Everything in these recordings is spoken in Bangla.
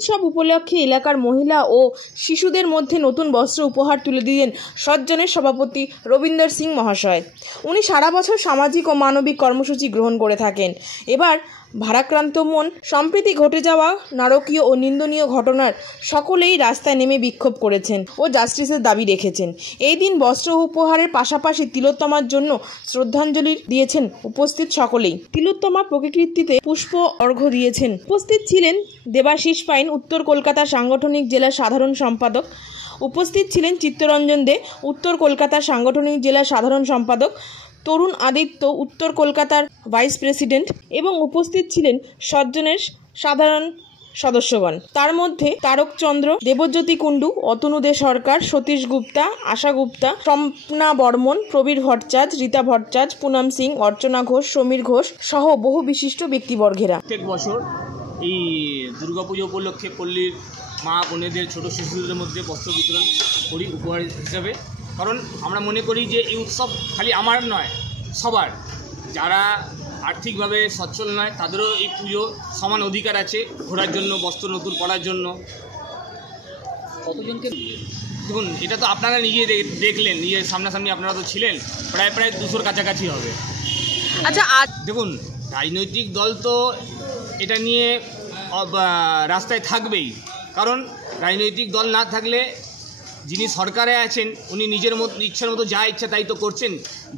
উৎসব উপলক্ষে এলাকার মহিলা ও শিশুদের মধ্যে নতুন বস্ত্র উপহার তুলে দিলেন সজ্জনের সভাপতি রবীন্দ্র সিং মহাশয়। উনি সারা বছর সামাজিক ও মানবিক কর্মসূচি গ্রহণ করে থাকেন। এবার ভারাক্রান্ত মন সম্প্রতি ঘটে যাওয়া নারকীয় ও নিন্দনীয় ঘটনার সকলেই রাস্তায় নেমে বিক্ষোভ করেছেন ও জাস্টিসের দাবি রেখেছেন। এই দিন বস্ত্র উপহারের পাশাপাশি তিলোত্তমার জন্য শ্রদ্ধাঞ্জলি দিয়েছেন উপস্থিত সকলেই। তিলোত্তমা প্রকৃতিতে পুষ্প অর্ঘ্য দিয়েছেন। উপস্থিত ছিলেন দেবাশিস পাইন, উত্তর কলকাতা সাংগঠনিক জেলার সাধারণ সম্পাদক। উপস্থিত ছিলেন চিত্তরঞ্জন দে, উত্তর কলকাতার সাংগঠনিক জেলার সাধারণ সম্পাদক, তরুণ আদিত্য, উত্তর কলকাতার ভাইস প্রেসিডেন্ট এবং উপস্থিত ছিলেন সজ্জনের সাধারণ সদস্যগণ। তার মধ্যে তারকচন্দ্র, দেবজ্যোতি কুণ্ডু, অতনু দে সরকার, সতীশ গুপ্তা, আশা গুপ্তা, স্বপ্না বর্মন, প্রবীর ভট্টাচার্য, রীতা ভট্টাচার্য, পুনম সিং, অর্চনা ঘোষ, সমীর ঘোষ সহ বহু বিশিষ্ট ব্যক্তিবর্গেরা। প্রত্যেক বছর এই দুর্গাপুজো উপলক্ষে পল্লীর মা বোনেদের ছোট শিশুদের মধ্যে বস্ত্র বিতরণ করি উপহার হিসাবে। কারণ আমরা মনে করি যে এই উৎসব খালি আমার নয়, সবার, যারা আর্থিকভাবে সচ্ছল নয় তাদেরও এই পুজো সমান অধিকার আছে ঘোরার জন্য, বস্ত্র নতুন পরার জন্য। কতজনকে দেখুন, এটা তো আপনারা নিজে দেখলেন, নিজের সামনাসামনি আপনারা তো ছিলেন, প্রায় 200-র কাছাকাছি হবে। আচ্ছা, দেখুন, রাজনৈতিক দল তো এটা নিয়ে রাস্তায় থাকবেই, কারণ রাজনৈতিক দল না থাকলে যিনি সরকারে আছেন উনি নিজের ইচ্ছার মতো যা ইচ্ছা তাই তো করছেন।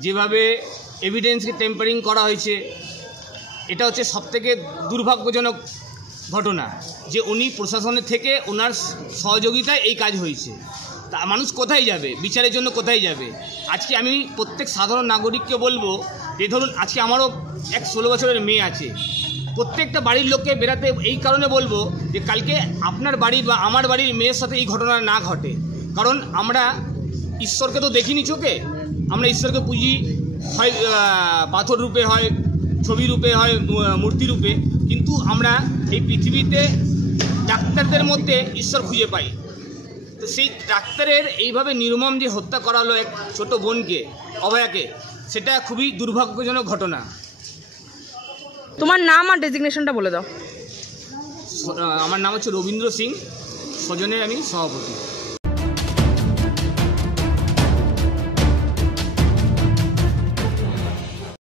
যেভাবে এভিডেন্সকে টেম্পারিং করা হয়েছে, এটা হচ্ছে সবথেকে দুর্ভাগ্যজনক ঘটনা যে উনি প্রশাসনের থেকে ওনার সহযোগিতায় এই কাজ হয়েছে। তা মানুষ কোথায় যাবে, বিচারের জন্য কোথায় যাবে? আজকে আমি প্রত্যেক সাধারণ নাগরিককে বলবো যে ধরুন আজকে আমারও 16 বছরের মেয়ে আছে, প্রত্যেকটা বাড়ির লোককে বেরাতে এই কারণে বলবো যে কালকে আপনার বাড়ি বা আমার বাড়ির মেয়ের সাথে এই ঘটনা না ঘটে। কারণ আমরা ঈশ্বরকে তো দেখিনি চোখে, আমরা ঈশ্বরকে পুজি, হয় পাথর রূপে, হয় ছবি রূপে, হয় মূর্তি রূপে, কিন্তু আমরা এই পৃথিবীতে ডাক্তারদের মধ্যে ঈশ্বর খুঁজে পাই। তো সেই ডাক্তারের এইভাবে নির্মম যে হত্যা করা হলো এক ছোট বোনকে, অভয়াকে, সেটা খুবই দুর্ভাগ্যজনক ঘটনা। তোমার নাম আর ডেজিগনেশনটা বলে দাও। আমার নাম হচ্ছে রবীন্দ্র সিং, সজনের আমি সভাপতি।